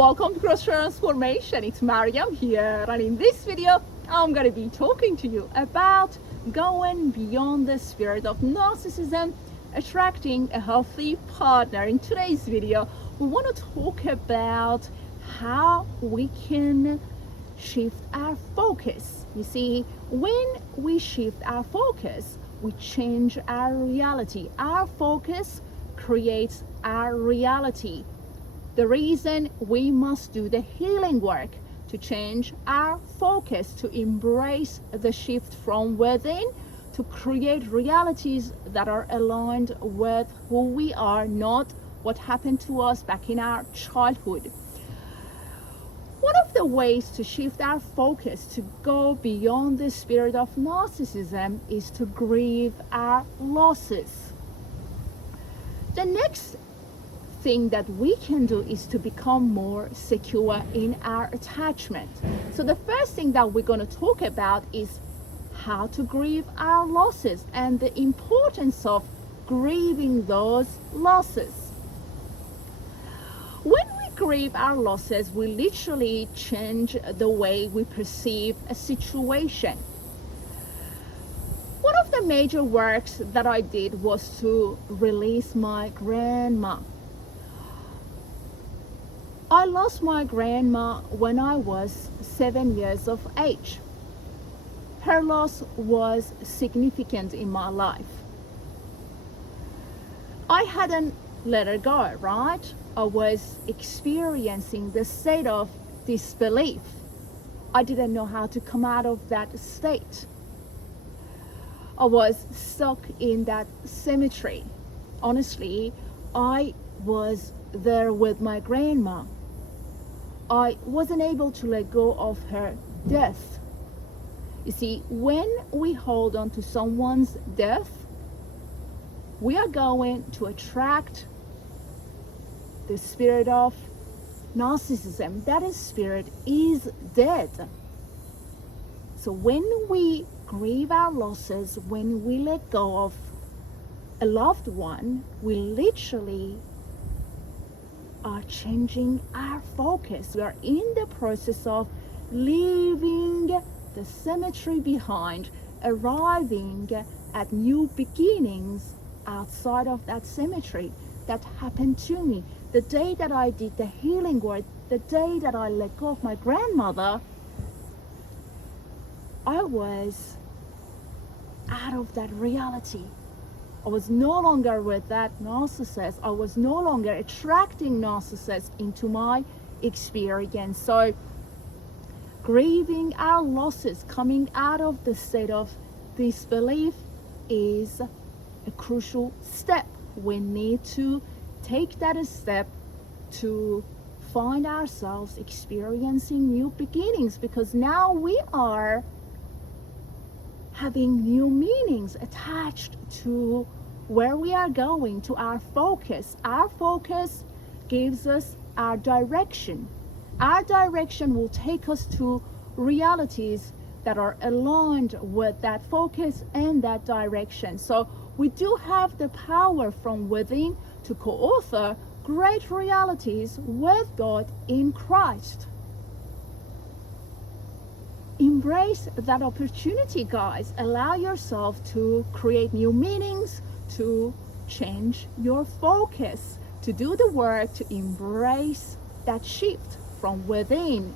Welcome to Cross Transformation. It's Mariam here, and in this video I'm going to be talking to you about going beyond the spirit of narcissism, attracting a healthy partner. In today's video we want to talk about how we can shift our focus. You see, when we shift our focus, we change our reality. Our focus creates our reality. The reason we must do the healing work to change our focus, to embrace the shift from within, to create realities that are aligned with who we are, not what happened to us back in our childhood. One of the ways to shift our focus, to go beyond the spirit of narcissism, is to grieve our losses. The next thing that we can do is to become more secure in our attachment. So the first thing that we're going to talk about is how to grieve our losses and the importance of grieving those losses. When we grieve our losses, we literally change the way we perceive a situation. One of the major works that I did was to release my grandma. I lost my grandma when I was 7 years of age. Her loss was significant in my life. I hadn't let her go, right? I was experiencing the state of disbelief. I didn't know how to come out of that state. I was stuck in that cemetery. Honestly, I was there with my grandma. I wasn't able to let go of her death. You see, when we hold on to someone's death, we are going to attract the spirit of narcissism. That spirit is dead. So when we grieve our losses, when we let go of a loved one, we literally are changing our focus. We are in the process of leaving the cemetery behind, arriving at new beginnings outside of that cemetery. That happened to me. The day that I did the healing work, the day that I let go of my grandmother, I was out of that reality. I was no longer with that narcissist. I was no longer attracting narcissists into my experience. So grieving our losses, coming out of the state of disbelief, is a crucial step. We need to take that step to find ourselves experiencing new beginnings, because now we are having new meanings attached to where we are going, to our focus. Our focus gives us our direction. Our direction will take us to realities that are aligned with that focus and that direction. So we do have the power from within to co-author great realities with God in Christ. Embrace that opportunity, guys. Allow yourself to create new meanings, to change your focus, to do the work, to embrace that shift from within.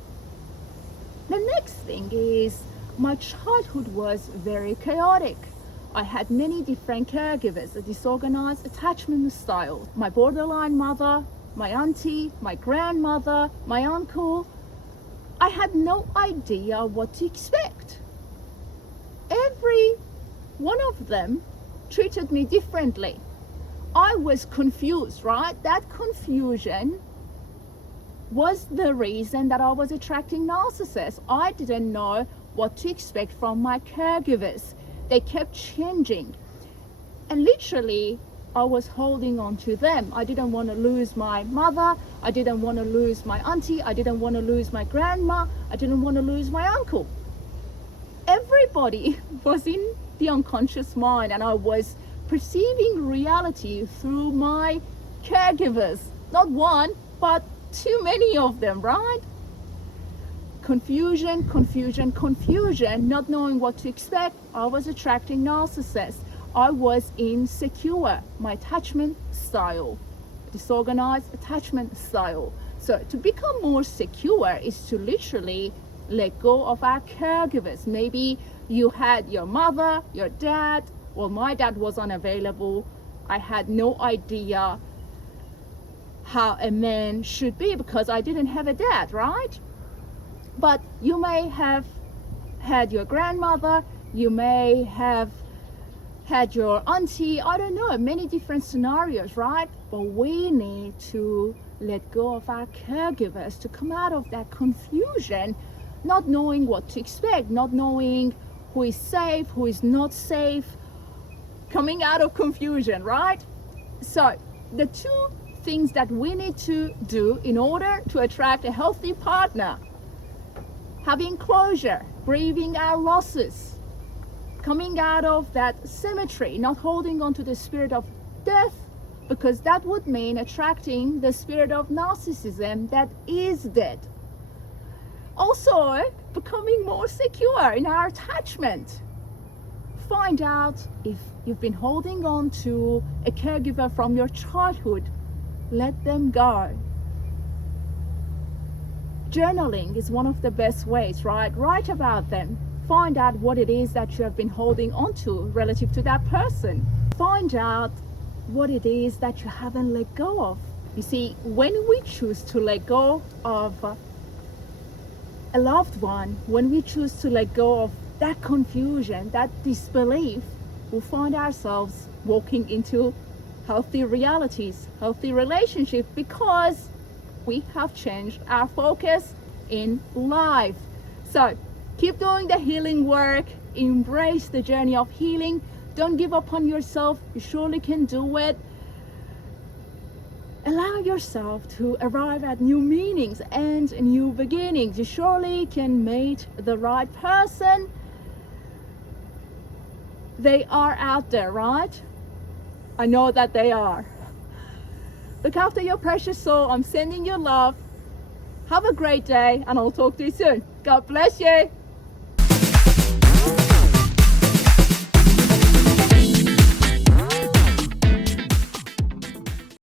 The next thing is, my childhood was very chaotic. I had many different caregivers, a disorganized attachment style. My borderline mother, my auntie, my grandmother, my uncle. I had no idea what to expect. Every one of them treated me differently. I was confused, right? That confusion was the reason that I was attracting narcissists. I didn't know what to expect from my caregivers. They kept changing. And literally, I was holding on to them. I didn't want to lose my mother. I didn't want to lose my auntie. I didn't want to lose my grandma. I didn't want to lose my uncle. Everybody was in the unconscious mind, and I was perceiving reality through my caregivers. Not one, but too many of them, right? Confusion, confusion, confusion, not knowing what to expect. I was attracting narcissists. I was insecure. My attachment style, disorganized attachment style. So to become more secure is to literally let go of our caregivers. Maybe you had your mother, your dad. Well, my dad was unavailable. I had no idea how a man should be because I didn't have a dad, right? But you may have had your grandmother, you may have had your auntie, I don't know, many different scenarios, right? But we need to let go of our caregivers to come out of that confusion, not knowing what to expect, not knowing who is safe, who is not safe, coming out of confusion, right? So the two things that we need to do in order to attract a healthy partner: having closure, grieving our losses, coming out of that cemetery, not holding on to the spirit of death, because that would mean attracting the spirit of narcissism that is dead. Also, becoming more secure in our attachment. Find out if you've been holding on to a caregiver from your childhood. Let them go. Journaling is one of the best ways, right? Write about them. Find out what it is that you have been holding on to relative to that person. Find out what it is that you haven't let go of. You see, when we choose to let go of a loved one, when we choose to let go of that confusion, that disbelief, we'll find ourselves walking into healthy realities, healthy relationships, because we have changed our focus in life. So keep doing the healing work, embrace the journey of healing, don't give up on yourself, you surely can do it. Allow yourself to arrive at new meanings and new beginnings. You surely can meet the right person. They are out there, right? I know that they are. Look after your precious soul. I'm sending you love. Have a great day, and I'll talk to you soon. God bless you.